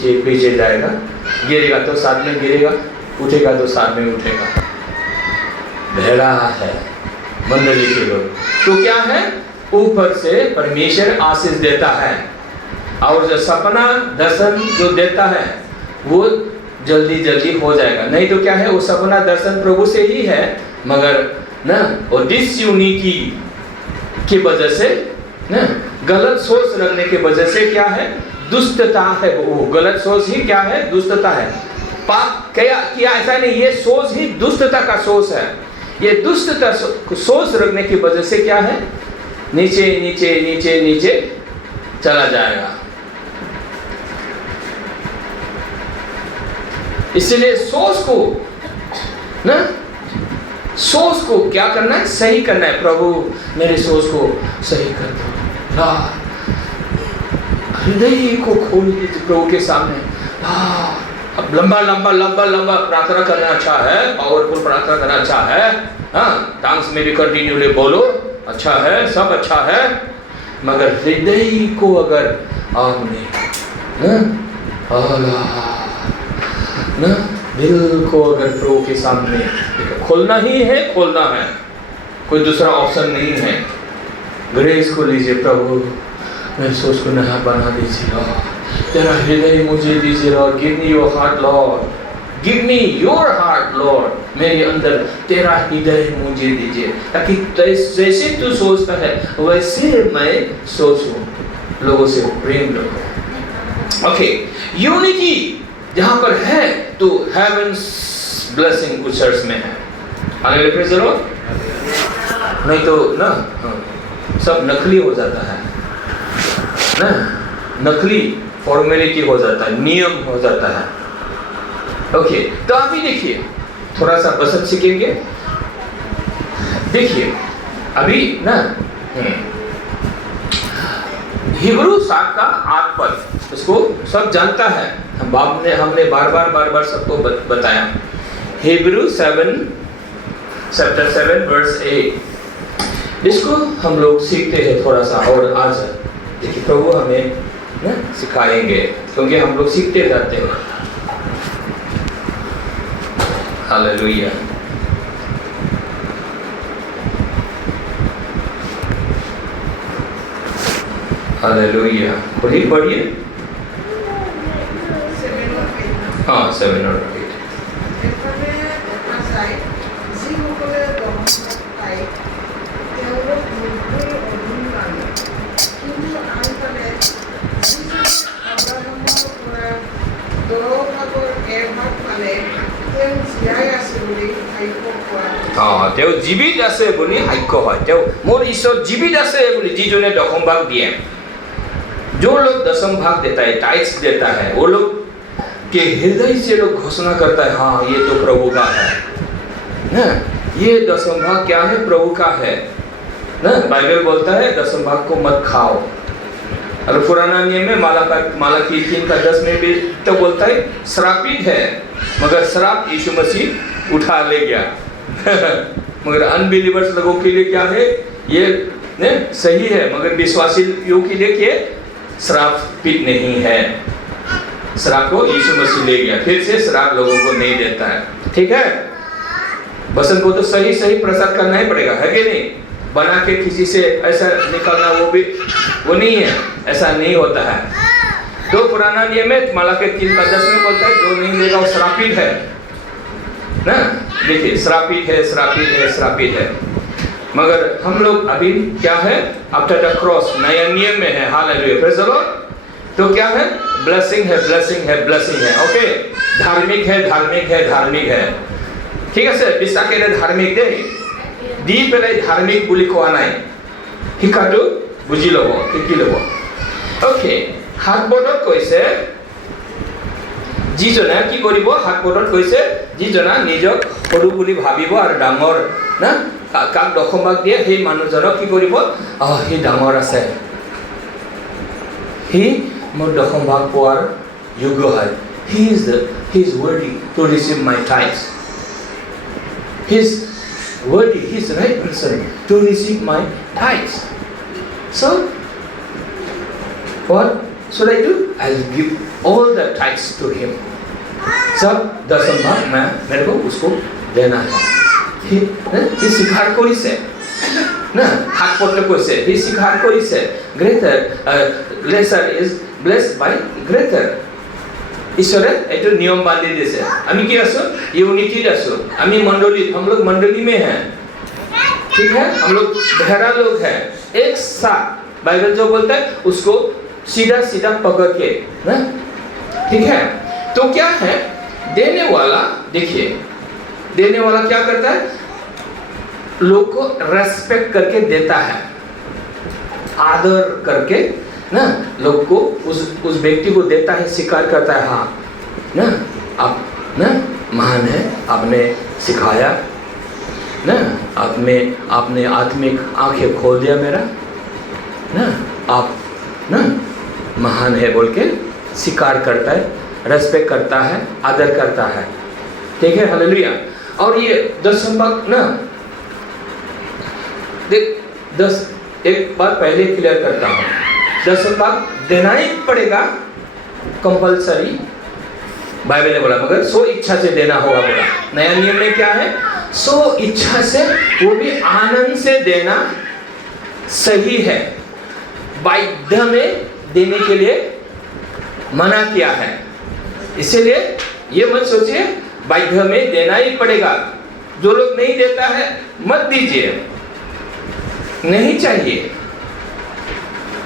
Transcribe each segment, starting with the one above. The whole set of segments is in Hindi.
पीछे जाएगा, गिरेगा तो साथ में गिरेगा, उठेगा तो साथ में उठेगा। भेड़ा है मंडली के लोग। तो क्या है, ऊपर से परमेश्वर आशीष देता है, और जो सपना दर्शन जो देता है वो जल्दी जल्दी हो जाएगा। नहीं तो क्या है, वो सपना दर्शन प्रभु से ही है, मगर ना और डिसयूनिटी की वजह से ना, गलत सोच रखने की वजह से क्या है, दुष्टता है। वो गलत सोच ही क्या है, दुष्टता है। पाप क्या ऐसा नहीं, ये सोच ही दुष्टता का सोच है। ये दुष्टता सोच रखने की वजह से क्या है, नीचे नीचे नीचे नीचे चला जाएगा। इसलिए सोच को ना, सोच को क्या करना है, सही करना है। प्रभु मेरे सोच को सही कर दो, हृदय को खोल दीजिए प्रभु के सामने। अब लंबा लंबा लंबा लंबा प्रार्थना करना अच्छा है, पावरफुल प्रार्थना करना अच्छा है, हाँ डांस में भी कंटिन्यूली बोलो, अच्छा है, सब अच्छा है, मगर हृदय को अगर आपने ना दिल को अगर प्रभु के सामने खोलना ही है, खोलना है, कोई दूसरा ऑप्शन नहीं है। ग्रेस को लीजिए, प्रभु मेरे सोच को नया बना दीजिए, तेरा हृदय मुझे दीजिए Lord, give me your heart Lord, give me your heart Lord, मेरे अंदर तेरा हृदय मुझे दीजिए, ताकि जैसे तू सोचता है वैसे मैं सोचूं, लोगों से प्रेम रखूं। ओके, यूनिटी जहां पर है तो हेवंस ब्लेसिंग उस चर्च में है। Hallelujah, praise the Lord. नहीं तो ना सब नकली हो जाता है ना, नकली फॉर्मेलिटी हो जाता है, नियम हो जाता है। ओके, तो अभी देखिए थोड़ा सा वचन सीखेंगे। देखिए अभी ना हिब्रू 7 का 8 पद, उसको सब जानता है, हमने बार बार सबको बताया। हिब्रू 7 चैप्टर 7 वर्स 8, इसको हम लोग सीखते हैं थोड़ा सा। और आज देखिए प्रभु हमें ना सिखाएंगे, क्योंकि हम लोग सीखते जाते हैं। हालेलुया। हालेलुया, पढ़िए। हाँ 7 और 8। তেওঁ জীবিত আছে বুলি সাক্ষ্য হয়, তেওঁ মোৰ ঈশ্বৰ জীবিত আছে বুলি যিজনে দশম भाग दिए। जो लोग दशम भाग देता है, टाइट्स देता है, वो लोग के हृदय से लोग घोषणा करता है, हाँ ये तो प्रभु का है ना, ये दशम भाग क्या है, प्रभु का है ना। बाइबल बोलता है दशम भाग को मत खाओ। और पुराना नियम में मालाकी 3:10 में भी तो बोलता है श्रापित है, मगर श्राप यीशु मसीह उठा ले गया। मगर अनबिलीवर्स लोगों के लिए क्या है, ये ने सही है, मगर विश्वासियों के लिए क्या श्रापित नहीं है। श्राप को यीशु मसीह ले गया, फिर से श्राप लोगों को नहीं देता है। ठीक है, वचन को तो सही प्रसार करना ही पड़ेगा, है कि नहीं? बना के किसी से ऐसा निकलना वो नहीं है, ऐसा नहीं होता है। तो पुराना नियम में मालाकी 3:10 में बोलता है जो नहीं देगा वो श्रापित है ना। देखिए श्रापित है। मगर हम लोग अभी क्या है, आफ्टर द क्रॉस नया नियम में है। Hallelujah, praise the Lord. तो क्या है, ब्लेसिंग है। ओके, धार्मिक है। ठीक है सर, বিশ্বাস के धार्मिक दे দি পেলাই ধার্মিক বুলি কোৱা নাই, শিক্ষাটো বুঝি ল'ব, শিকি ল'ব। ওকে, হাতবোধত কৈছে যিজনে কি কৰিব, হাতবোধত কৈছে যিজনা নিজক সৰু বুলি ভাবিব আৰু ডাঙৰ না, কাক দশম ভাগ দিয়ে সেই মানুহজনক কি কৰিব, সি ডাঙৰ আছে, সি মোৰ দশম ভাগ পোৱাৰ যোগ্য হয়, he is worthy to receive my tithes, he's right person to receive my tithes. So what should I do? I'll give all the tithes to him. सब दसम भाग मैं मेरे को उसको देना है. He শিকার করেছে না হাত পড়তে কইছে. He শিকার করেছে. Greater lesser is blessed by greater. ईश्वरे ऐसे नियम बांधे दिसे. अमी क्या सो यूनिटी दसो. अमी मंडली हम लोग मंडली में हैं. ठीक है हम लोग बहरा लोग हैं. एक साथ बाइबल जो बोलता है उसको सीधा सीधा पकड़ के ना. ठीक है तो क्या है देने वाला. देखिए देने वाला क्या करता है लोग को रेस्पेक्ट करके देता है. आदर करके ना लोग को उस व्यक्ति को देता है. स्वीकार करता है हाँ ना आप ना महान है आपने सिखाया ना आपने आत्मिक आंखें खोल दिया मेरा ना आप ना महान है बोल के स्वीकार करता है. रेस्पेक्ट करता है आदर करता है. ठीक है हालेलुया. और ये दसम भाग ना देख 10 एक बार पहले क्लियर करता हूँ. दसम भाग देना ही पड़ेगा कंपलसरी बाइबल ने बोला मगर सो इच्छा से देना होगा बोला. नया नियम में क्या है सो इच्छा से वो भी आनंद से देना सही है. बाध्य में देने के लिए मना किया है. इसीलिए ये मत सोचिए बाध्य में देना ही पड़ेगा. जो लोग नहीं देता है मत दीजिए. नहीं चाहिए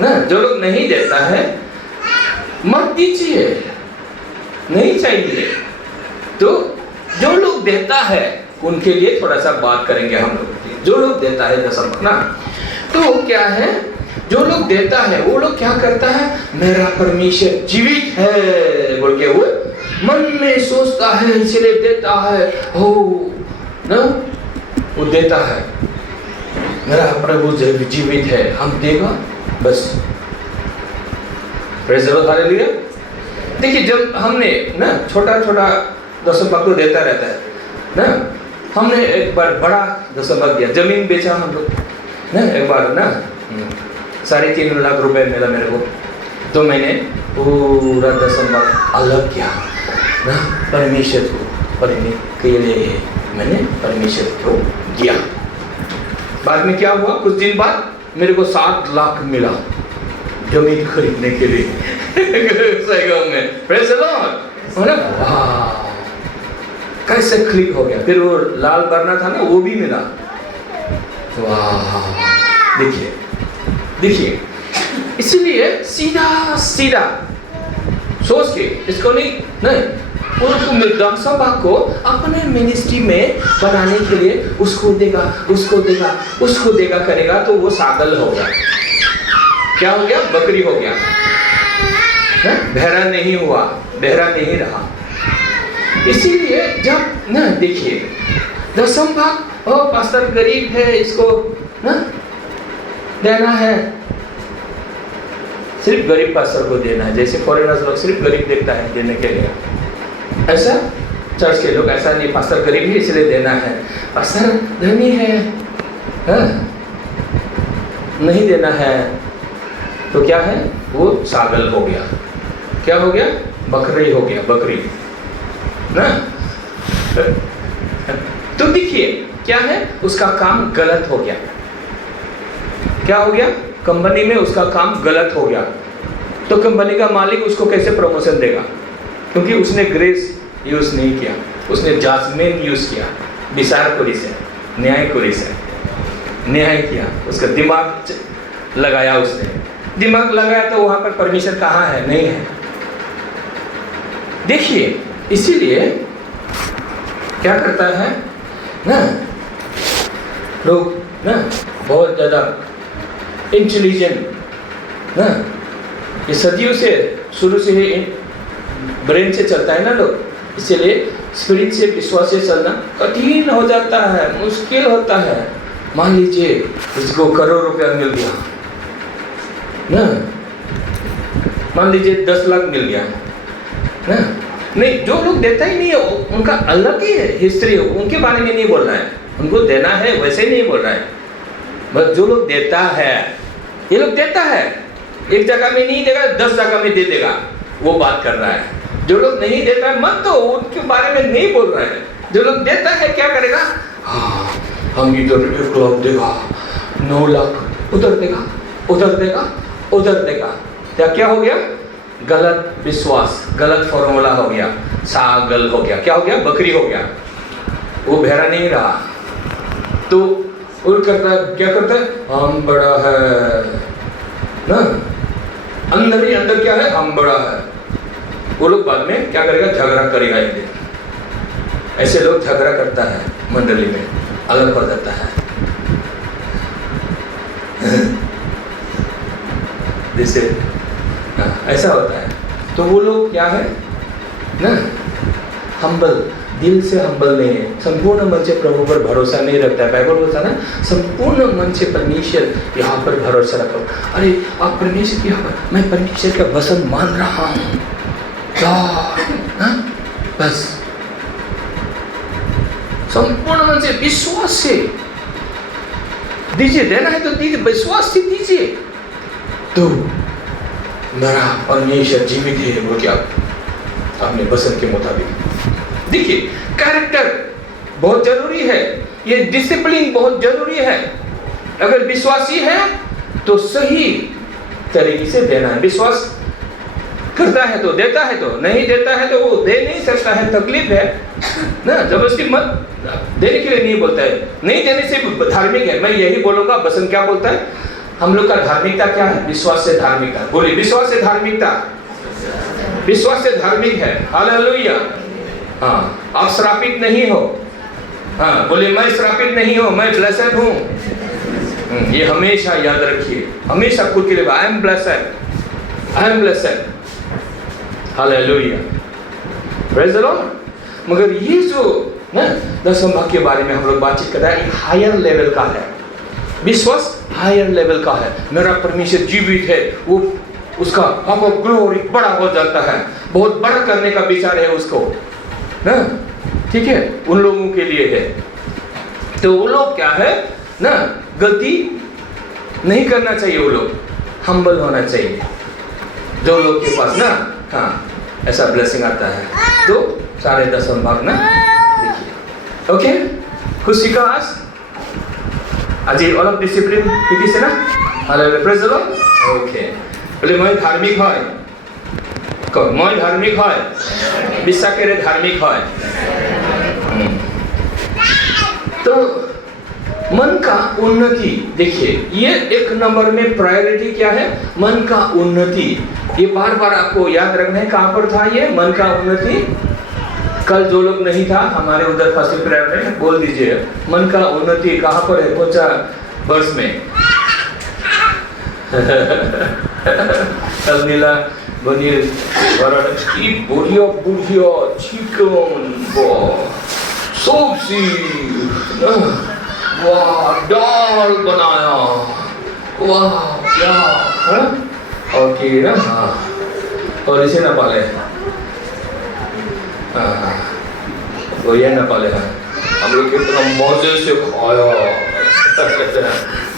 ना. जो लोग नहीं देता है मत दीजिए. नहीं चाहिए. तो जो लोग देता है उनके लिए थोड़ा सा बात करेंगे हम लोग. जो लोग देता है दसम ना तो क्या है जो लोग देता है वो लोग क्या करता है मेरा परमेश्वर जीवित है बोल के वो मन में सोचता है इसलिए देता है. हो ना वो देता है मेरा प्रभु जीवित है हम देगा बस. Praise the Lord hallelujah. देखिए जब हमने ना छोटा छोटा दसम भाग तो देता रहता है ना. हमने एक बार बड़ा दसम भाग दिया. जमीन बेचा हम लोग ना एक बार ना 3.5 लाख रुपए मिला मेरे को. तो मैंने पूरा दसम भाग अलग किया ना परमेश्वर को पढ़ने के लिए मैंने परमेश्वर को दिया. बाद में क्या हुआ कुछ दिन बाद मेरे को 7 लाख मिला जमीन खरीदने के लिए. में प्रेज़ द लॉर्ड. वाह कैसे क्लिक हो गया. फिर वो लाल भरना था ना वो भी मिला. वाह देखिए देखिए इसीलिए सीधा सीधा सोच के इसको नहीं दसम भाग को अपने मिनिस्ट्री में बनाने के लिए उसको देगा करेगा तो वो सागल होगा. क्या हो गया बकरी हो गया. बहरा नहीं हुआ बहरा नहीं रहा. इसीलिए जब ना देखिए दसम भाग ओ पास्टर गरीब है इसको ना देना है. सिर्फ गरीब पास्टर को देना है. जैसे फॉरेनर्स लोग सिर्फ गरीब देखता है देने के लिए. ऐसा चर्च के लोग ऐसा नहीं पास्टर गरीब है इसलिए देना है. पास्टर धनी है नहीं देना है तो क्या है वो सागल हो गया. क्या हो गया बकरी हो गया बकरी ना. तो देखिए क्या है उसका काम गलत हो गया. क्या हो गया कंपनी में उसका काम गलत हो गया. तो कंपनी का मालिक उसको कैसे प्रमोशन देगा क्योंकि उसने ग्रेस यूज नहीं किया. उसने जजमेंट यूज किया. विचार करी से न्याय करी से न्याय किया. उसका दिमाग लगाया. उसने दिमाग लगाया तो वहां पर परमेश्वर कहाँ है नहीं है. देखिए इसीलिए क्या करता है ना लोग ना बहुत ज़्यादा इंटेलिजेंट ना ये सदियों से शुरू से ही ब्रेन से चलता है ना लोग. इसीलिए स्पिरिट से विश्वास से चलना कठिन हो जाता है मुश्किल होता है. मान लीजिए इसको करोड़ रुपया मिल गया ना. मान लीजिए 10 लाख मिल गया ना. नहीं जो लोग देता ही नहीं है उनका अलग ही हिस्ट्री है. उनके बारे में नहीं बोल रहा है. उनको देना है वैसे नहीं बोल रहा है. बस जो लोग देता है ये लोग देता है एक जगह में नहीं देगा 10 जगह में दे देगा. वो बात कर रहा है। जो लोग नहीं देता है मत तो उनके बारे में नहीं बोल रहे हैं। जो लोग देता है क्या करेगा, हाँ हम इधर 1 लाख देगा, 9 लाख उधर देगा, उधर देगा, उधर देगा। क्या हो गया, गलत विश्वास, गलत फॉर्मूला हो गया, सागल हो गया, क्या हो गया, बकरी हो गया, वो भेड़ा नहीं रहा। तो वो करता है, क्या करता है, हम बड़ा है ना, अंदर ही अंदर क्या है, हम बड़ा है। वो लोग बाद में क्या करेगा, झगड़ा करेगा एक दिन। ऐसे लोग झगड़ा करता है मंडली में, अलग हो जाता है। जैसे ऐसा होता है। तो वो लोग क्या है ना, हम्बल, दिल से हम्बल नहीं है, संपूर्ण मन से प्रभु पर भरोसा नहीं रखता है। बाइबल बोलता है ना, संपूर्ण मन से परमेश्वर यहाँ पर भरोसा रखो। अरे आप परमेश्वर यहाँ पर, मैं परमेश्वर का वचन मान रहा हूँ बस संपूर्ण मन से, विश्वास से दीजिए। देना है तो दीजिए, विश्वास से दीजिए। तो मेरा परमेश्वर जीवित है वो क्या, अपने वचन के मुताबिक। देखिए कैरेक्टर बहुत जरूरी है, ये डिसिप्लिन बहुत जरूरी है। अगर विश्वासी है तो सही तरीके से देना है। विश्वास करता है तो देता है, तो नहीं देता है तो वो दे नहीं सकता है, तकलीफ है ना। जबरदस्ती मत देने के लिए नहीं बोलता है, नहीं देने से धार्मिक है। मैं यही बोलूंगा, वचन क्या बोलता है, हम लोग का धार्मिकता क्या है, विश्वास से धार्मिकता। बोलिए विश्वास से धार्मिकता, विश्वास से धार्मिक है। हालेलुया। हाँ, आप श्रापित नहीं हो। हाँ बोलिए, मैं श्रापित नहीं हूँ, मैं ब्लेसेड हूँ। ये हमेशा याद रखिए, हमेशा खुद के लिए, I am blessed, I am blessed. Hallelujah, praise the Lord. मगर ये जो ना दसम भाग के बारे में हम लोग बातचीत कर रहे हैं, हायर लेवल का है। विश्वास हायर लेवल का है। मेरा परमेश्वर जीवित है, वो उसका हम ग्लोरी बड़ा हो जाता है, बहुत बड़ा करने का विचार है उसको ना। ठीक है, उन लोगों के लिए है। तो वो लोग क्या है ना, गलती नहीं करना चाहिए, वो लोग हम्बल होना चाहिए। जो लोग के पास ना, हाँ ऐसा ब्लेसिंग आता है तो सारे दसम भाग ना देखिए। ओके, खुशी का आज अलग डिसिप्लिन ठीक है ना। Hallelujah, praise the Lord. Okay, बोले मैं धार्मिक है, मैं धार्मिक है, বিশ্বাস करे धार्मिक है। तो मन का उन्नति, देखिए ये 1 नंबर में प्रायोरिटी क्या है, मन का उन्नति। ये बार बार आपको याद रखना है। कहाँ पर था ये मन का उन्नति? कल जो लोग नहीं था हमारे उधर फर्स्ट प्रेयर में, बोल दीजिए मन का उन्नति कहाँ पर है, कौन सा वर्ष में? नीला बनीर की बुढ़िया बुढ़िया चिकन सब्जी, वाह दाल बनाया, वाह क्या है, ओके ना। हाँ, और इसे ना पाले, हाँ वो ये ना पाले हैं, हम लोग कितना मौजे से खाया।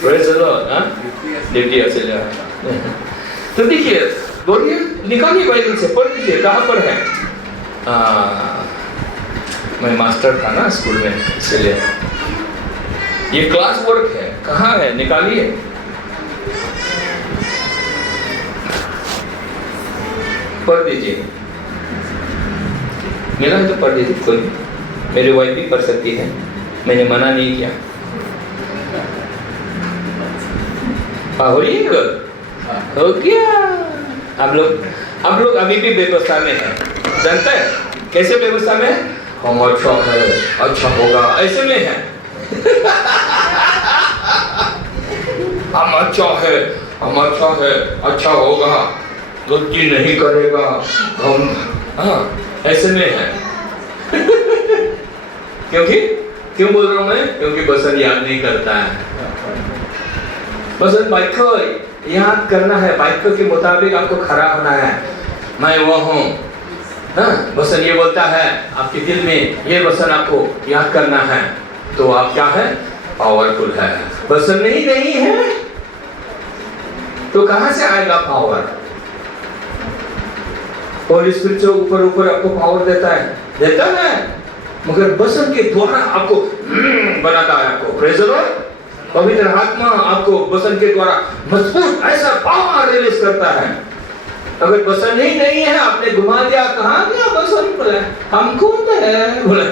Praise the Lord. हाँ देखिए ऐसे लिया। तो देखिए, बोलिए, निकालिए बाइबल से, पढ़ लीजिए कहाँ पर है। मैं मास्टर था ना स्कूल में, इसलिए ये क्लास वर्क है। कहाँ है, निकालिए। पढ़ दीजिए, मेरा है तो पढ़ दीजिए, कोई मेरी वाइफ भी पढ़ सकती है, मैंने मना नहीं किया। हो गया। आप लोग अभी भी व्यवस्था में है, जानते हैं कैसे व्यवस्था में है? हम अच्छा है, अच्छा होगा, ऐसे में है। हम अच्छा है, हम अच्छा है, अच्छा होगा, गलती नहीं करेगा हम, हाँ ऐसे में है। क्यों बोल रहा हूँ मैं? क्योंकि वचन याद नहीं करता है। वचन वाक्य याद करना है, वाक्य के मुताबिक आपको खड़ा होना है। मैं वो हूँ, हाँ वचन ये बोलता है आपके दिल में, ये वचन आपको याद करना है, तो आप क्या है, पावरफुल है। वचन नहीं है तो कहां से आएगा पावर? होली स्पिरिट से ऊपर ऊपर आपको पावर देता है, मगर वचन के द्वारा आपको बनाता है, आपको प्रेज़ द लॉर्ड। पवित्र आत्मा आपको वचन के द्वारा मजबूत ऐसा पावर रिलीज करता है। अगर वचन ही नहीं है, आपने घुमा दिया, कहाँ गया वचन, बोला हम कौन है, बोला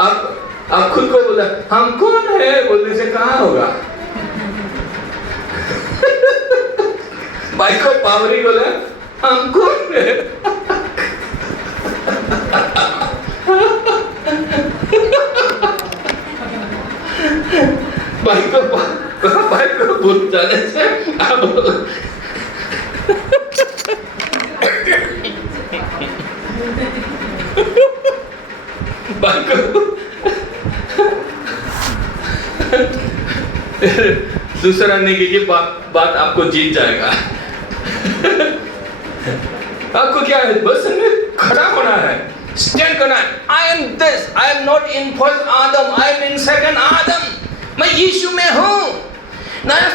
आप खुद को बोला हम कौन है बोलने से कहाँ होगा। भाई को पावरी बोला हम कौन है। भाई को भूल जाने से आप भाई को दूसरा नेकी की बात आपको जीत जाएगा। आपको क्या है, बस में खड़ा होना है, स्टैंड करना है। I am this, I am not in first Adam, I am in second Adam. मैं यीशु में हूँ, नया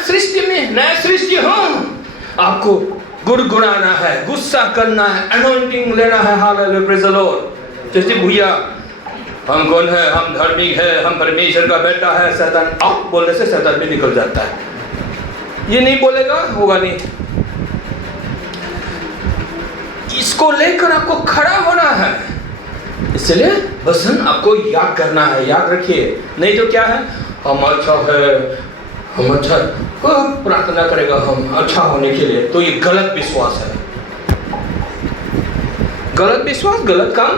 सृष्टि हूँ। आपको गुड़गुड़ाना है, गुस्सा करना है, अनॉइंटिंग लेना है। Hallelujah, praise the Lord. जैसे भैया हम कौन है, हम धार्मिक है, हम परमेश्वर का बेटा है, शैतान आप बोलने से शैतान भी निकल जाता है। ये नहीं बोलेगा, होगा नहीं। इसको लेकर आपको खड़ा होना है, इसलिए वचन आपको याद करना है, याद रखिए। नहीं तो क्या है, हम अच्छा है, हम अच्छा, कोई प्रार्थना करेगा हम अच्छा होने के लिए, तो ये गलत विश्वास है, गलत विश्वास, गलत काम।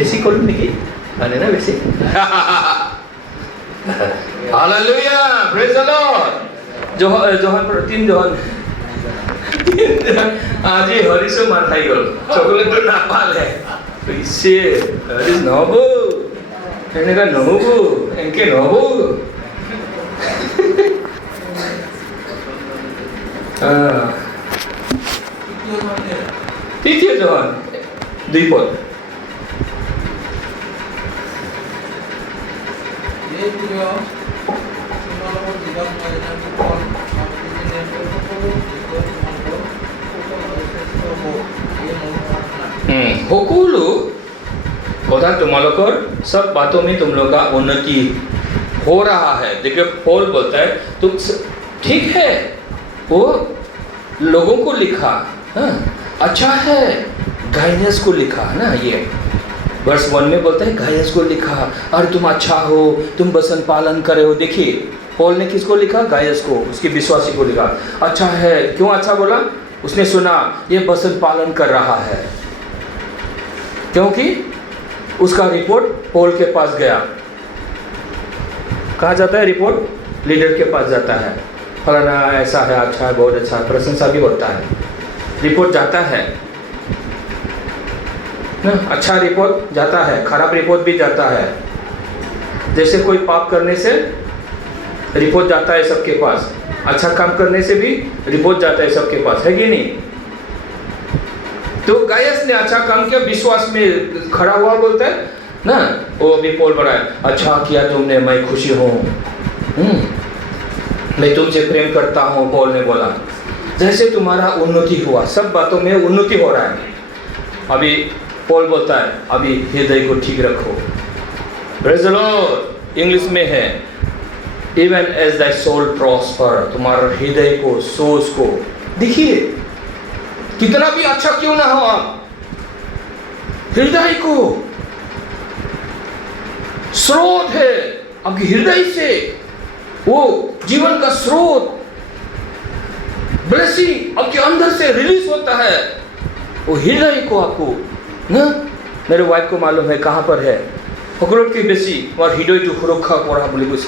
ऐसी कॉलम नहीं आने ना वैसे। Hallelujah, praise the Lord. Johan 3 Johan आज ही हरिसो मार खाई गल, चॉकलेट तो ना पाले तो इससे हरिस नहबो, एने का नहबो, एनके नहबो। तृतीय जोहन 2 पद। সকলো কথা तुम्हालोकर सब बातों में तुम लोग का उन्नति हो रहा है। देखिए पौल बोलता है तुम ठीक है, वो लोगों को लिखा, हाँ अच्छा है, गाइनेस को लिखा ना, ये वर्ष 1 में बोलता है गाइनेस को लिखा, और तुम अच्छा हो, तुम वचन पालन करे हो। देखिए पौल ने किसको लिखा, गाइनेस को, उसके विश्वासी को लिखा। अच्छा है, क्यों अच्छा बोला, उसने सुना ये वचन पालन कर रहा है, क्योंकि उसका रिपोर्ट पौल के पास गया। कहाँ जाता है रिपोर्ट, लीडर के पास जाता है, फलाना ऐसा है, अच्छा है, बहुत अच्छा है, प्रशंसा भी होता है, रिपोर्ट जाता है ना, अच्छा रिपोर्ट जाता है, खराब रिपोर्ट भी जाता है। जैसे कोई पाप करने से रिपोर्ट जाता है सबके पास, अच्छा काम करने से भी रिपोर्ट जाता है सबके पास, है कि नहीं। तो गायस ने अच्छा काम किया, विश्वास में खड़ा हुआ, बोलता है ना, वो भी पौल बढ़ाया, अच्छा किया तुमने, मैं खुशी हूँ, मैं तुमसे प्रेम करता हूँ, पौल ने बोला। जैसे तुम्हारा उन्नति हुआ, सब बातों में उन्नति हो रहा है। अभी पौल बोलता है अभी हृदय को ठीक रखो। Praise the Lord. इंग्लिश में है even as the soul prosper, तुम्हारा हृदय को, सोच को, देखिए कितना भी अच्छा क्यों ना हो, आप हृदय को, स्रोत है आपके हृदय से, वो जीवन का स्रोत, ब्लेसिंग आपके अंदर से रिलीज होता है, वो हृदय को आपको ना। मेरे वाइफ को मालूम है कहाँ पर है, हकरोट के बेसी और हृदय जो सुरक्षा पड़ा बोले कुछ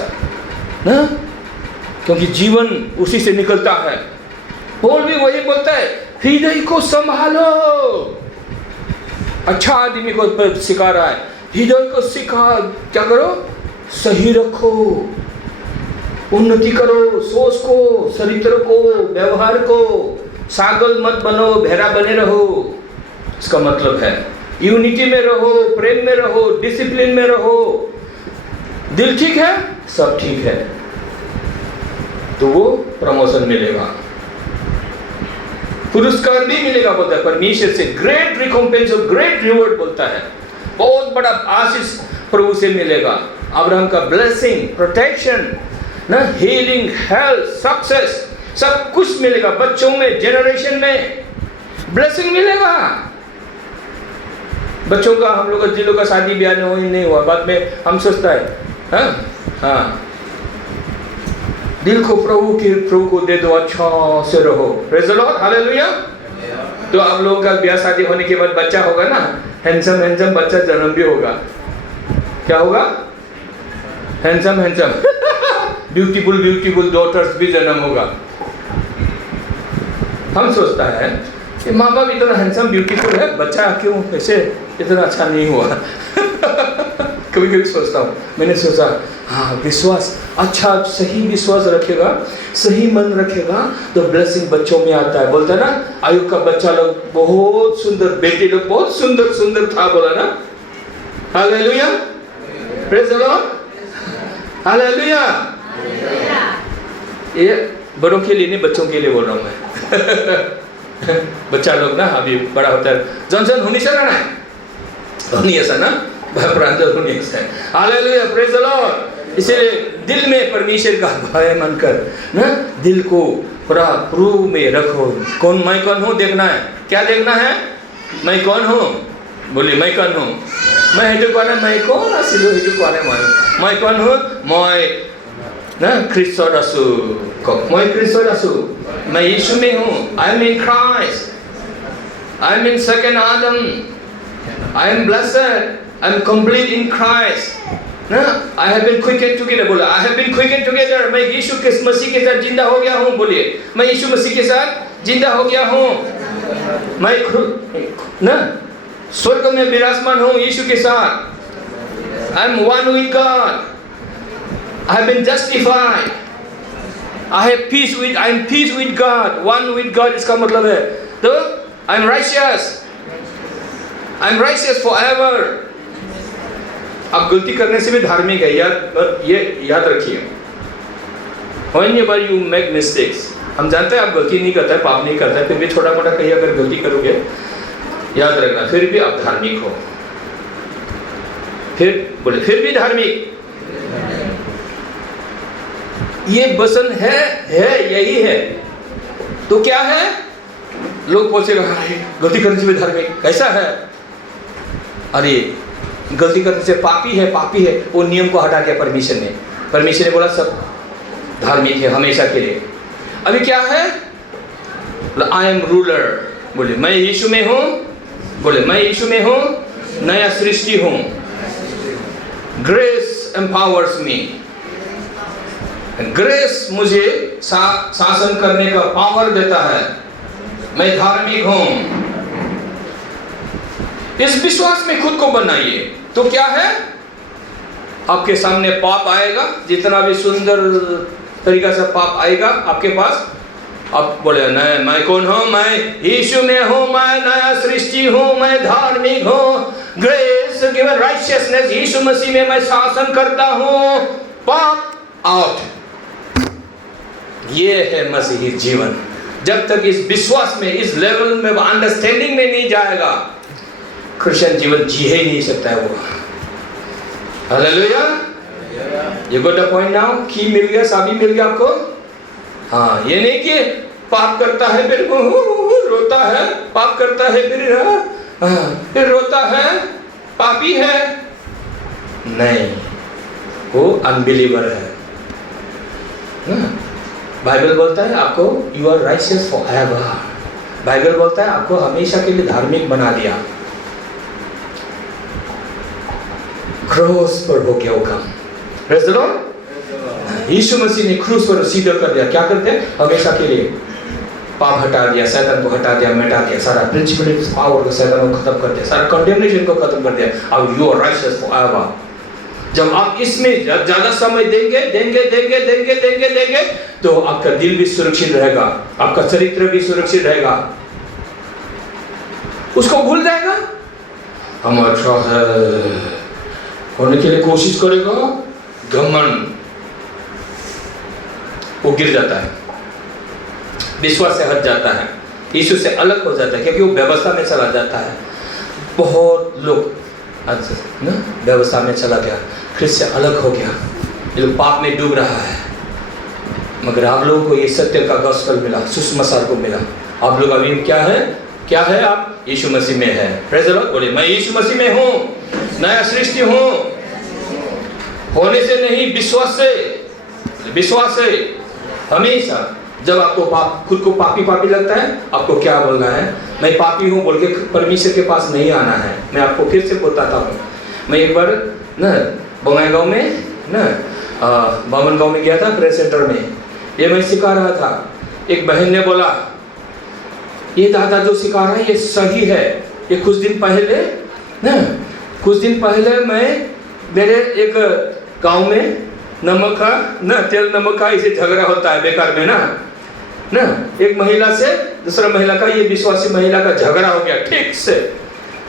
ना, क्योंकि जीवन उसी से निकलता है। पौल भी वही बोलता है, हृदय को संभालो। अच्छा आदमी को सिखा रहा है, हृदय को सिखा, क्या करो, सही रखो, उन्नति करो, सोच को, चरित्र को, व्यवहार को, सागल मत बनो, भेड़ा बने रहो। इसका मतलब है यूनिटी में रहो, प्रेम में रहो, डिसिप्लिन में रहो। दिल ठीक है, सब ठीक है, तो वो प्रमोशन मिलेगा। पुरस्कार भी मिलेगा बोलता है परमेश्वर से, ग्रेट रिकॉम्पेंस और ग्रेट रिवॉर्ड बोलता है, बहुत बड़ा आशीष प्रभु से मिलेगा। अब्राहम का ब्लेसिंग, प्रोटेक्शन, ना हीलिंग, हेल्थ, सक्सेस, सब कुछ मिलेगा। बच्चों में, जनरेशन में ब्लेसिंग मिलेगा। बच्चों का, हम लोग का जिन लोग का शादी ब्याह नहीं हुआ, बाद में हम सोचता है हाँ दिल को प्रभु को दे दो, अच्छा से रहो। Praise the Lord, hallelujah. तो आप लोगों का ब्याह शादी होने के बाद बच्चा होगा ना, हैंडसम बच्चा जन्म भी होगा। क्या होगा? हैंडसम ब्यूटीफुल डॉटर्स भी जन्म होगा। हम सोचता है कि माँ बाप इतना हैंडसम ब्यूटीफुल है, बच्चा क्यों ऐसे इतना अच्छा नहीं हुआ। कभी कभी सोचता हूँ, मैंने सोचा हाँ विश्वास, अच्छा सही विश्वास रखेगा, सही मन रखेगा तो ब्लेसिंग बच्चों में आता है। बोलता है ना, आयु का बच्चा लोग बहुत सुंदर, बेटे लोग बहुत सुंदर था, बोला ना। Hallelujah, praise the Lord, hallelujah. ये बड़ों के लिए नहीं, बच्चों के लिए बोल रहा हूँ मैं। बच्चा लोग ना अभी बड़ा होता है, जॉनसन होनी चाहिए ना, होनी ऐसा ना, प्रांजल होनी ऐसा है। Hallelujah, praise the Lord. इसीलिए दिल में परमेश्वर का भय मानकर ना, दिल को पूरा प्रभु में रखो। मैं कौन हूँ देखना है। क्या देखना है? मैं कौन हूँ? बोलिए, मैं कौन हूँ? मैं हेतु कौन है? मैं कौन आसिलो हेतु कौन है? मैं कौन हूँ? मैं ना ख्रिस्टोस आसु, मैं ख्रिस्टोस आसु, मैं यीशु में हूँ। आई am in Christ, I am in second Adam, I am blessed, I am complete in Christ. ना, I have been quickened together, बोला I have been quickened together, मैं यीशु के मसीह के साथ जिंदा हो गया हूँ। बोलिए, मैं यीशु मसीह के साथ जिंदा हो गया हूँ। मैं ना स्वर्ग में विराजमान हूँ यीशु के साथ। I am one with God, I have been justified, I have peace with, I am peace with God, one with God। इसका मतलब है तो I am righteous, I am righteous forever। आप गलती करने से भी धार्मिक है, ये याद रखिए। Whenever you make mistakes, हम जानते हैं आप गलती नहीं करते, पाप नहीं करते, फिर भी छोटा मोटा कहीं अगर गलती करोगे, याद रखना फिर भी आप धार्मिक हो। फिर बोले, फिर भी धार्मिक। ये वचन है यही है। तो क्या है? लोग पूछेगा गलती करने से भी धार्मिक कैसा है? अरे गलती करने से पापी है। वो नियम को हटा दिया परमेश्वर ने बोला सब धार्मिक है हमेशा के लिए। अभी क्या है? I M ruler. बोले, मैं यीशु में हूँ। बोले, मैं यीशु में हूँ, नया सृष्टि हूँ। ग्रेस एम्पावर्स मी। ग्रेस मुझे शासन करने का पावर देता है। मैं धार्मिक हूँ। इस विश्वास में खुद को बनाइए। तो क्या है? आपके सामने पाप आएगा, जितना भी सुंदर तरीका से पाप आएगा आपके पास, आप बोले नहीं, मैं कौन हूँ? मैं यीशु में हूँ, मैं नया सृष्टि हूँ, मैं धार्मिक हूँ। ग्रेस गिवन राइचियसनेस, यीशु मसीह में मैं शासन करता हूँ। पाप आउट। ये है मसीही जीवन। जब तक इस विश्वास में, इस लेवल में, अंडरस्टैंडिंग में नहीं जाएगा, क्रिश्चियन जीवन जी ही नहीं सकता है वो। Hallelujah. You got the point now? की मिल गया, साबी मिल गया आपको। हाँ, ये नहीं कि पाप करता है फिर रोता है, पाप करता है फिर रोता है, पापी है। नहीं, वो अनबिलीवर है। बाइबल बोलता है आपको you are righteous forever. Bible बोलता है आपको हमेशा के लिए धार्मिक बना दिया। क्रूस पर हो गया वो काम। Praise the Lord. Yeshu Masih ने क्रूस पर सीधा कर दिया। क्या करते हैं? हमेशा के लिए पाप हटा दिया, शैतान को हटा दिया, मिटा दिया, सारा प्रिंसिपलिटीज पावर को, शैतान को खत्म कर दिया, सारा कंडेमनेशन को खत्म कर दिया। अब यू आर राइचियस फॉरएवर। जब आप इसमें ज्यादा समय देंगे तो आपका दिल भी सुरक्षित रहेगा, आपका चरित्र भी सुरक्षित रहेगा। उसको भूल जाएगा। हम अच्छा है होने के लिए कोशिश करेगा, घमंड, वो गिर जाता है, विश्वास से हट जाता है। यीशु से अलग हो जाता है, क्योंकि वो व्यवस्था में चला जाता है। बहुत लोग ना व्यवस्था में चला गया, ख्रिस्त से अलग हो गया, ये लोग पाप में डूब रहा है। मगर आप लोगों को ये सत्य का गॉस्पेल मिला, सुसमाचार को मिला। आप लोग अभी क्या है, क्या है? आप यीशु मसीह में है। Praise the Lord. बोले मैं यीशु मसीह में हूँ, नया सृष्टि हूँ। होने से नहीं, विश्वास से, विश्वास से। हमेशा जब आपको खुद को पापी पापी लगता है, आपको क्या बोलना है? मैं पापी हूँ बोल के परमेश्वर के पास नहीं आना है। मैं आपको फिर से बताता हूँ। मैं एक बार ना बंगाईगांव में ना बामन गांव में गया था, प्रेस सेंटर में। ये मैं सिखा रहा था। एक बहन ने बोला, ये दादा जो सिखा रहा है ये सही है। ये कुछ दिन पहले मैं मेरे एक गांव में नमक का ना तेल नमक का इसे झगड़ा होता है बेकार में ना एक महिला से दूसरा महिला का, ये विश्वासी महिला का झगड़ा हो गया ठीक से।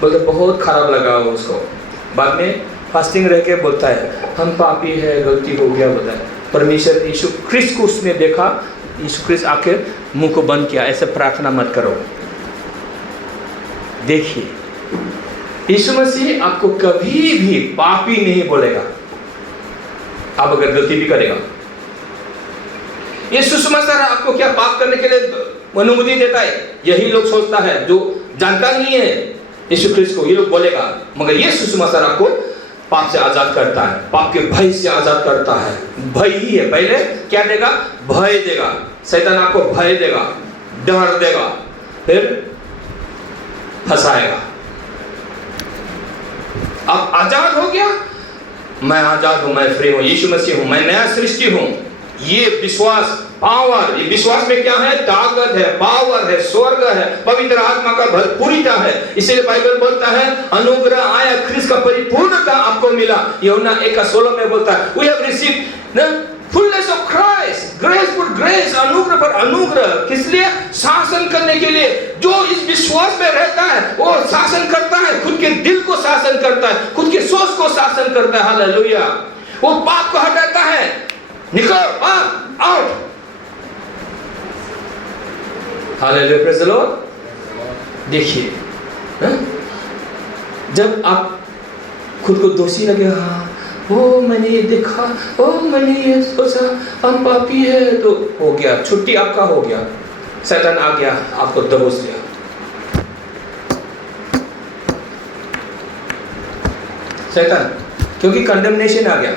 बोलते बहुत खराब लगा उसको। बाद में फास्टिंग रह के बोलता है हम पापी है, गलती हो गया। बोलता है परमेश्वर यीशु क्रिस्त को उसने देखा, यीशु क्रिस्त आके मुंह को बंद किया। ऐसे प्रार्थना मत करो। देखिए यीशु मसीह आपको कभी भी पापी नहीं बोलेगा, आप अगर गलती भी करेगा। ये सुसमाचार आपको क्या पाप करने के लिए अनुमति देता है? यही लोग सोचता है जो जानता नहीं है यीशु क्रिस्त को, ये लोग बोलेगा। मगर ये सुसमाचार आपको पाप से आजाद करता है, पाप के भय से आजाद करता है। भय ही है। पहले क्या देगा? भय देगा। शैतान आपको भय देगा, डर देगा, फिर फंसाएगा। आप आजाद हो गया, मैं आजाद हूं, मैं फ्री हूं, यीशु मसीह हूं, मैं नया सृष्टि हूं। ये विश्वास, पावर, ये विश्वास में क्या है? ताकत है, पावर है, स्वर्ग है, पवित्र आत्मा का भरपूरिता है। इसलिए बाइबल बोलता है अनुग्रह आया, ख्रिस्त का परिपूर्णता आपको मिला। यूहन्ना 1:16 में बोलता है we have received the fullness of Christ, grace for grace, अनुग्रह पर अनुग्रह। किस लिए? शासन करने के लिए। जो इस विश्वास में रहता है वो शासन करता है, खुद के दिल को शासन करता है, खुद के सोच को शासन करता है। हालेलुया। वो पाप को हटाता है। निकल पाप, out. Hallelujah, praise the Lord. देखिए जब आप खुद को दोषी लगे, हाँ ओ मैंने ये देखा, ओ मैंने ये सोचा, हम पापी है, तो हो गया, छुट्टी आपका हो गया। शैतान आ गया, आपको दबोच लिया। शैतान, क्योंकि कंडेमनेशन आ गया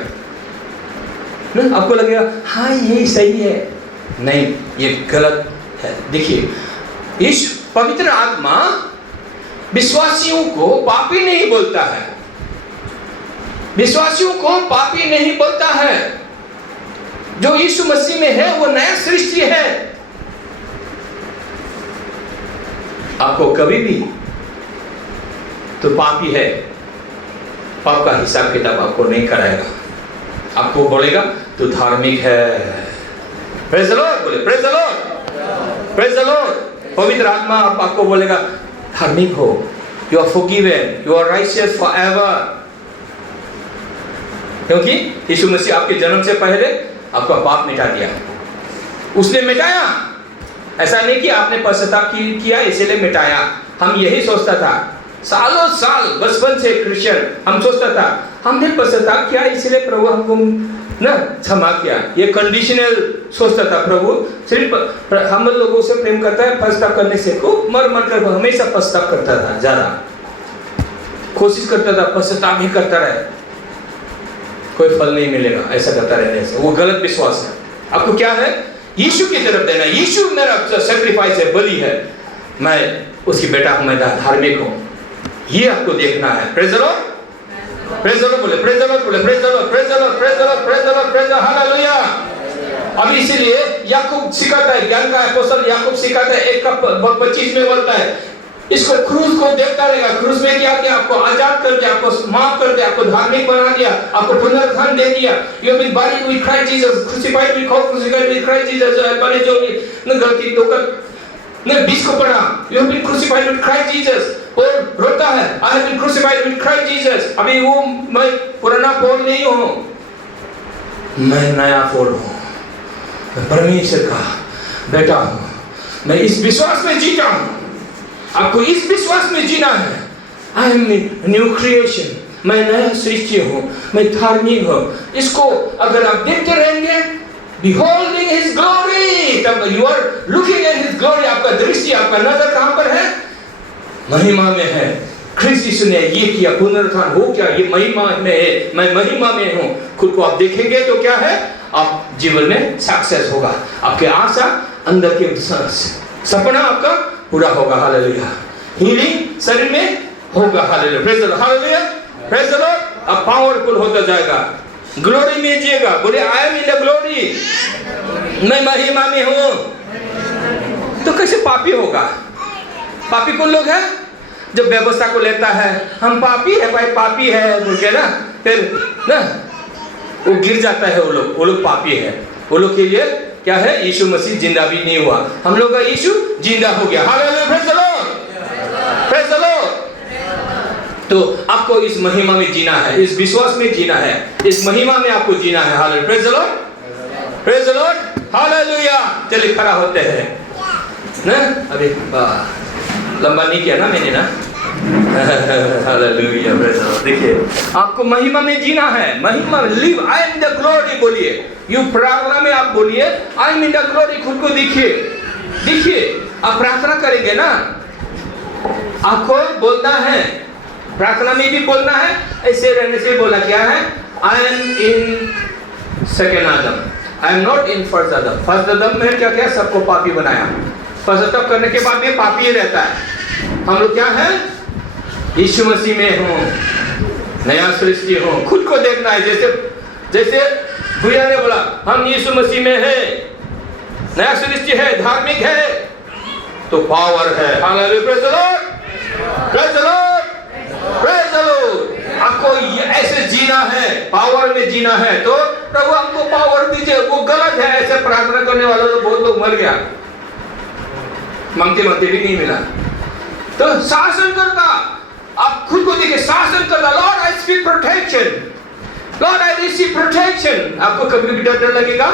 ना, आपको लगेगा हाँ ये सही है, नहीं ये गलत है। देखिए इस पवित्र आत्मा विश्वासियों को पापी नहीं बोलता है, विश्वासियों को पापी नहीं बोलता है। जो यीशु मसीह में है वो नया सृष्टि है। आपको कभी भी तो पापी है, पाप का हिसाब किताब आपको नहीं कराएगा, आपको बोलेगा तू धार्मिक है। प्रेज़ द लॉर्ड, बोले praise the lord, praise the lord. पवित्र आत्मा आपको बोलेगा धार्मिक हो, you are forgiven, you are righteous forever. क्योंकि यीशु मसीह आपके जन्म से पहले आपका पाप मिटा दिया, उसने मिटाया। ऐसा नहीं कि आपने पश्चाताप किया इसलिए मिटाया। हम यही सोचता था सालों साल, बचपन से क्रिश्चियन हम सोचता था हमने पश्चाताप किया इसलिए प्रभु हमको ना क्षमा किया। ये कंडीशनल सोचता था। प्रभु सिर्फ हम लोगों से प्रेम करता है पश्चाताप करने से, खूब मर कर हमेशा पश्चाताप करता था, ज्यादा कोशिश करता था पश्चाताप ही करता रहे, कोई फल नहीं मिलेगा ऐसा करता रहने से। वो गलत विश्वास है। आपको क्या है? यीशु की तरफ देना। यीशु मेरा सैक्रिफाइस है, बलि है, मैं उसकी बेटा हूं, मैं धार्मिक हूं, ये आपको देखना है। Praise the lord, praise the Lord, बोले प्रेज़ द लॉर्ड, बोले praise the lord, praise the lord, praise the lord, praise the lord, praise the hallelujah. अब इसीलिए याकूब सिखाता है, ज्ञान का अपोस्तल याकूब सिखाता है, 1:25 में बोलता है इसको क्रूस को देखता रहेगा। क्रूस में क्या किया? आपको आजाद कर दिया, आपको माफ कर दिया, आपको धार्मिक बना दिया, आपको पुनरुत्थान दे दिया। You have been buried with Christ Jesus, crucified with God, crucified with Christ Jesus। बने जो न गलती धोकर न 20 को पढ़ा, You have been crucified with Christ Jesus। और रोता है I have been crucified with Christ Jesus। अभी वो मैं पुराना पौल नहीं हूँ, मैं नया पौल हूँ, मैं परमेश्वर का बेटा हूँ, मैं इस विश्वास में जीता हूं। आपको इस विश्वास में जीना है, आई एम न्यू क्रिएशन, मैं नया सृष्टि हूं, मैं धार्मिक हूं। इसको अगर आप देखते रहेंगे, beholding his glory, तब you are looking at his glory, आपका दृष्टि, आपका नजर कहां पर है? महिमा में है। ख्रिस्त यीशु ने ये किया, पुनरुत्थान हो क्या, ये महिमा में है, मैं महिमा में हूं। खुद को आप देखेंगे तो क्या है, आप जीवन में सक्सेस होगा, आपके आशा अंदर के सपना आपका पूरा होगा। हालेलुया। हीलिंग शरीर में होगा। Hallelujah, praise the Lord, hallelujah, praise the Lord. अब पावरफुल होता जाएगा, ग्लोरी में जिएगा। बोले आई एम इन द ग्लोरी, मैं महिमा में हूं। तो कैसे पापी होगा? पापी कौन लोग है? जब व्यवस्था को लेता है, हम पापी है भाई, पापी है बोल के ना, फिर ना वो गिर जाता है। वो लोग पापी है। वो लोग के लिए क्या है? यीशु मसीह जिंदा भी नहीं हुआ, हम लोग का यीशु जिंदा हो गया। Hallelujah, praise the Lord, praise the Lord. तो आपको इस महिमा में जीना है, इस विश्वास में जीना है, इस महिमा में आपको जीना है। Hallelujah, praise the Lord, praise the Lord, hallelujah. चलिए खड़ा होते हैं ना। अभी लंबा नहीं किया ना मैंने ना। Hallelujah, praise the Lord. देखिए, आपको महिमा में जीना है, महिमा में live, I am in the glory बोलिए। यू प्रार्थना में आप बोलिए आई एम इन द ग्लोरी, खुद को देखिए, देखिए। आप प्रार्थना करेंगे ना, आपको बोलना है, प्रार्थना में भी बोलना है, ऐसे रहने से बोला क्या है? I am in second Adam, I am not in first Adam. First Adam में क्या क्या सबको पापी बनाया, पश्चाताप करने के बाद में पापी रहता है। हम लोग क्या है? यीशु मसीह में हूँ, नया सृष्टि हूँ। खुद को देखना है, जैसे भैया ने बोला हम यीशु मसीह में है, नया सृष्टि है, धार्मिक है, तो पावर है। Hallelujah, praise the Lord, praise the Lord, praise the Lord. आपको ऐसे जीना है, पावर में जीना है, तो प्रभु आपको पावर दीजिए। वो गलत है, ऐसे प्रार्थना करने वालों तो बहुत लोग मर गया, मांगते मांगते भी नहीं मिला। तो शासन करता, आप खुद को देखिए, शासन करता। Lord I speak protection, Lord I receive protection. आपको कभी भी डर लगेगा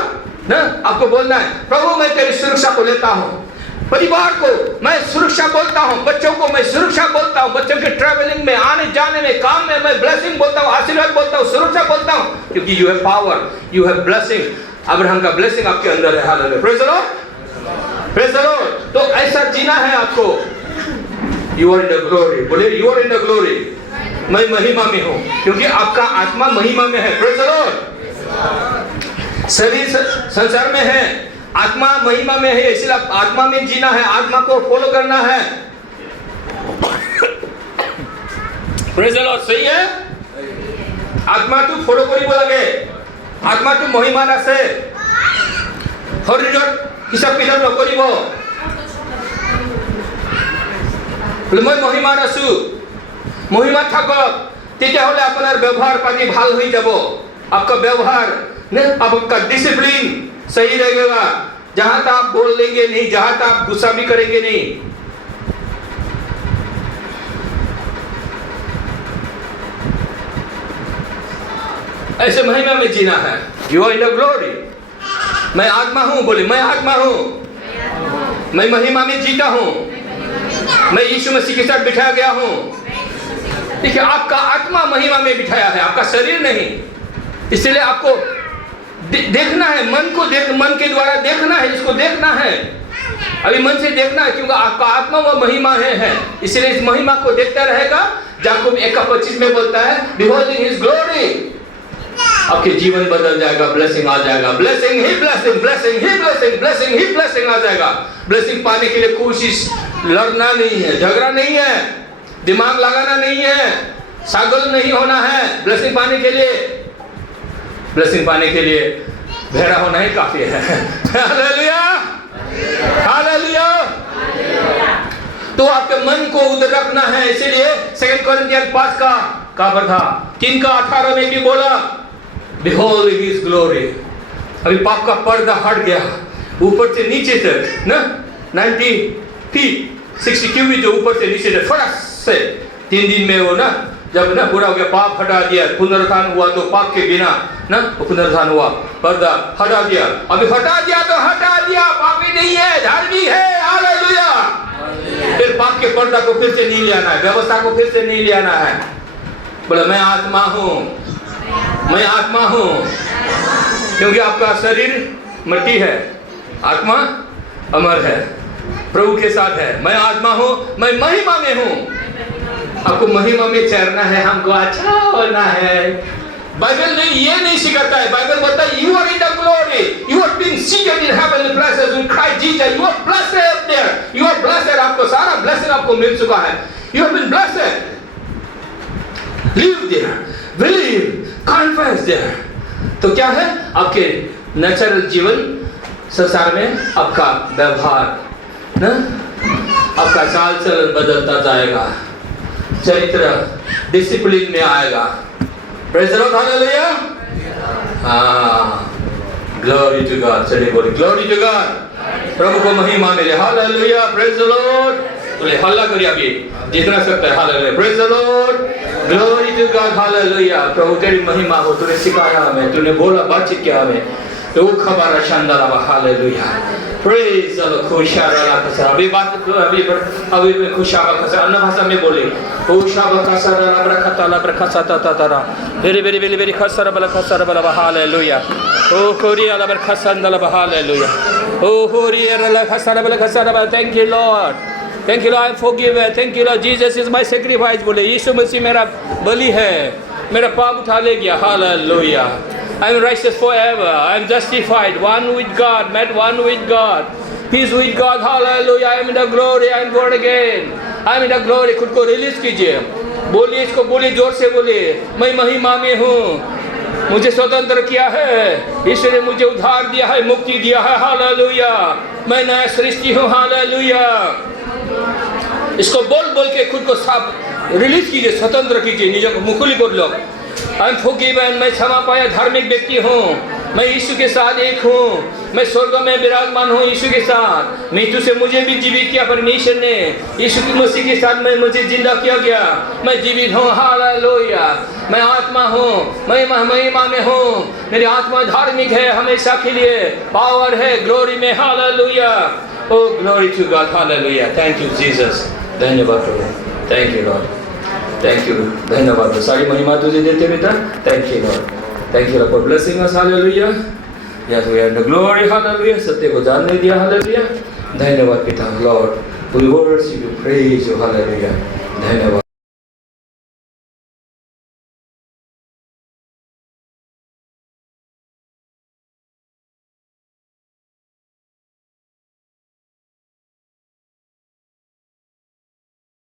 ना, आपको बोलना है प्रभु मैं तेरी सुरक्षा को लेता हूँ, परिवार को मैं सुरक्षा बोलता हूँ, बच्चों को मैं सुरक्षा बोलता हूँ, बच्चों के ट्रैवलिंग में, आने जाने में, काम में मैं ब्लेसिंग बोलता हूँ, आशीर्वाद बोलता हूँ, सुरक्षा बोलता हूँ, क्योंकि you have power, you have blessing. Abraham का ब्लेसिंग आपके अंदर है। Hallelujah, praise the Lord, praise the Lord. तो ऐसा जीना है आपको। You are in the glory, बोले you are in the glory, मैं महिमा में हूँ, क्योंकि आपका आत्मा महिमा में है। Praise the Lord. शरीर संसार में है, आत्मा महिमा में है, इसलिए आत्मा में जीना है, आत्मा को फॉलो करना है। प्रेज द लॉर्ड, सही है। आत्मा तू फॉलो करी बोला गे, आत्मा तू महिमा আছে, শরীৰত হিসাব কিতাব নকৰিব। মই মহিমাত আছো, মহিমাত থাকক, তেতিয়াহ'লে আপোনাৰ ব্যৱহাৰ পাতি ভাল হৈ যাব। आपका व्यवहार, आपका डिसिप्लिन सही रहेगा। जहां तक आप बोल लेंगे नहीं, जहां तक आप गुस्सा भी करेंगे नहीं। ऐसे महिमा में जीना है। You are in the glory, मैं आत्मा हूं, बोले मैं आत्मा हूं, मैं महिमा में जीता हूं, मैं यीशु मसीह के साथ बिठाया गया हूं। देखिए, आपका आत्मा महिमा में बिठाया है, आपका शरीर नहीं। इसलिए आपको देखना है, मन को मन के द्वारा देखना है, इसको देखना है, अभी मन से देखना है, क्योंकि आपका आत्मा वो महिमा है। इसलिए इस महिमा को देखता रहेगा। याकूब 1:25 में बोलता है beholding his glory, आपके जीवन बदल जाएगा, ब्लेसिंग आ जाएगा, ब्लेसिंग ही ब्लेसिंग, ब्लेसिंग ही ब्लेसिंग, ब्लेसिंग ही ब्लेसिंग आ जाएगा। ब्लेसिंग पाने के लिए कोशिश लड़ना नहीं है, झगड़ा नहीं है, दिमाग लगाना नहीं है, सागल नहीं होना है। ब्लेसिंग पाने के लिए, ब्लेसिंग पाने के लिए भेड़ा होना ही काफी है। Hallelujah, hallelujah. तो आपके मन को उधर रखना है। इसीलिए 2 कोरिन्थियन 5 का पर था 3 का 18 में भी बोला behold his glory। अभी पाप का पर्दा हट गया, ऊपर से नीचे तक ना 90 फीट 60 क्यूबिक जो ऊपर से नीचे तक फटाक से 3 दिन में वो ना जब ना पूरा हो गया, पाप हटा दिया, पुनरुत्थान हुआ, तो पाप के बिना ना पुनरुत्थान हुआ, पर्दा हटा दिया। अभी हटा दिया तो हटा दिया, पापी नहीं है, धार्मिक है। हालेलुया। फिर पाप के पर्दा को फिर से नहीं ले आना है, व्यवस्था को फिर से नहीं ले आना है। बोला मैं आत्मा हूँ, मैं आत्मा हूँ, क्योंकि आपका शरीर मिट्टी है, आत्मा अमर है, प्रभु के साथ है। मैं आत्मा हूँ, मैं महिमा में हूँ। आपको महिमा में चढ़ना है, हमको अच्छा होना है। बाइबल नहीं, ये नहीं सिखाता है। बाइबल बताता है you are in the glory, you are being seated in heavenly places with Christ Jesus, you are blessed there, you are blessed. आपको सारा ब्लेसिंग आपको मिल चुका है, you have been blessed. Live there, believe, confess there. तो क्या है आपके नेचुरल जीवन संसार में, आपका व्यवहार ना, आपका चाल चलन बदलता जाएगा, चरित्र डिसिप्लिन में आएगा। Praise the Lord, hallelujah. Glory to God. चलिए बोले ग्लोरी टू गॉड। प्रभु को महिमा मिले। Hallelujah, praise the Lord. बोले हल्ला करिए अभी जितना सकता है। Hallelujah, praise the Lord, glory to God. Hallelujah. प्रभु तेरी महिमा हो, तूने सिखाया हमें, तूने बोला, बातचीत किया हमें, तो खबर शानदार। Hallelujah, praise the Lord. खुशाला खसा अभी बात अभी खुशाबा खसा अन्य भाषा में बोले। खुशाबा खसा ला बरकता ला बरकता ता तारा वेरी वेरी वेरी वेरी खसा बला हालेलुया। ओ कोरिया ला बरकता अंदला हालेलुया। ओ होरिया ला खसा बला। Thank you Lord, thank you Lord, I am forgiven. Thank you Lord, Jesus is my sacrifice. बोले यीशु मसीह मेरा बलि है, मेरा पाप उठा ले गया। Hallelujah. I am righteous forever. I am justified. One with God. Met one with God. Peace with God. Hallelujah. I am in the glory. I am born again. I am in the glory. खुद को रिलीज कीजिए, बोलिए इसको, बोलिए जोर से बोलिए, मैं महिमा में हूँ, मुझे स्वतंत्र किया है, ईश्वर ने मुझे उद्धार दिया है, मुक्ति दिया है। हालेलुया। मैं नया सृष्टि हूँ। हालेलुया। इसको बोल बोल के खुद को साफ रिलीज कीजिए, स्वतंत्र कीजिए, निज को मुखली बोल लो। आई एम फॉरगिवन, मैं क्षमा पाया धार्मिक व्यक्ति हूँ, मैं यीशु के साथ एक हूँ, मैं स्वर्ग में विराजमान हूँ यीशु के साथ। मृत्यु से मुझे भी जीवित किया परमेश्वर ने, यीशु की मसीह के साथ मैं मुझे जिंदा किया गया, मैं जीवित हूँ। हालेलुया। मैं आत्मा हूँ, मैं महिमा में हूँ, मेरी आत्मा धार्मिक है, हमेशा के लिए पावर है, ग्लोरी में। Hallelujah. Oh glory to God. Hallelujah. Thank you Jesus. धन्यवाद प्रभु, thank you Lord, thank you, धन्यवाद। सारी महिमा तुझे देते पिता। Thank you Lord, thank you Lord for blessing us. Hallelujah. Yes we are in the glory. Hallelujah. सत्य को जानने दिया। हालेलुया। धन्यवाद पिता Lord, we worship you, praise you. Hallelujah. धन्यवाद।